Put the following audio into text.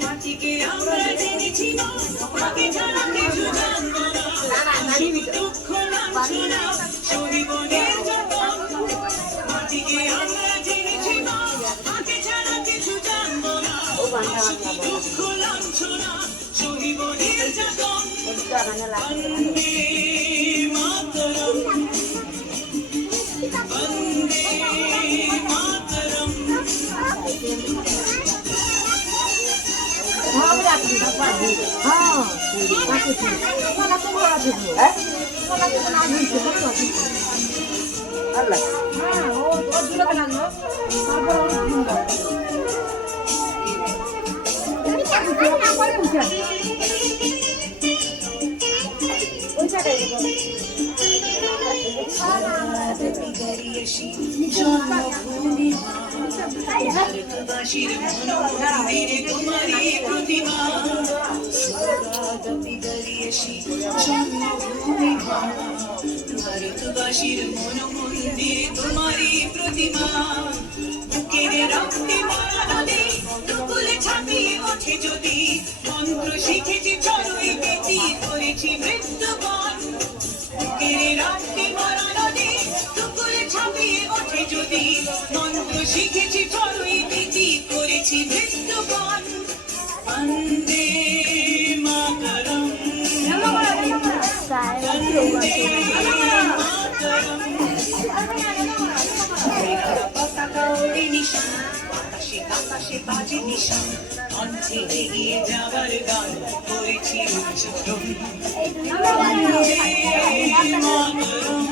মাটিকে আমরা জেনেছি না, আগে ছাড়া কিছু জানবো না, শুধু দুঃখ লাঞ্ছনা সহিবনের যতন। মাটিকে আমরা জেনেছি না, আগে ছাড়া কিছু জানবো না, শুধু দুঃখ লাঞ্ছনা সহিবনের যতন। বন্দে মাতরম, বন্দে মাতরম। জন্মভূমি ভারতবাসীর মনোমন্দিরে তোমারই প্রতিমা। জন্মভূমি ভারতবাসীর মনোমন্দিরে তোমারই প্রতিমা। বুকের রক্তে ভরা নদী টুকুলে ছাপিয়ে ওঠে যদি, মন্ত্র শিখেছি চড়ুই পেটি করেছি মৃত্যুবরণ। বুকের রক্তে ভরা নদী টুকুলে ছাপিয়ে ওঠে যদি, মন্ত্র শিখেছি চড়ুই পেটি করেছি মৃত্যুবরণ। বন্দে মাতরম, বন্দে মাতরম। পতাকা ওড়ে নিশান, আকাশে আকাশে বাজে নিশান, মঞ্চে এগিয়ে যাবার গান করেছি উচ্চারণ। বন্দে মাতরম।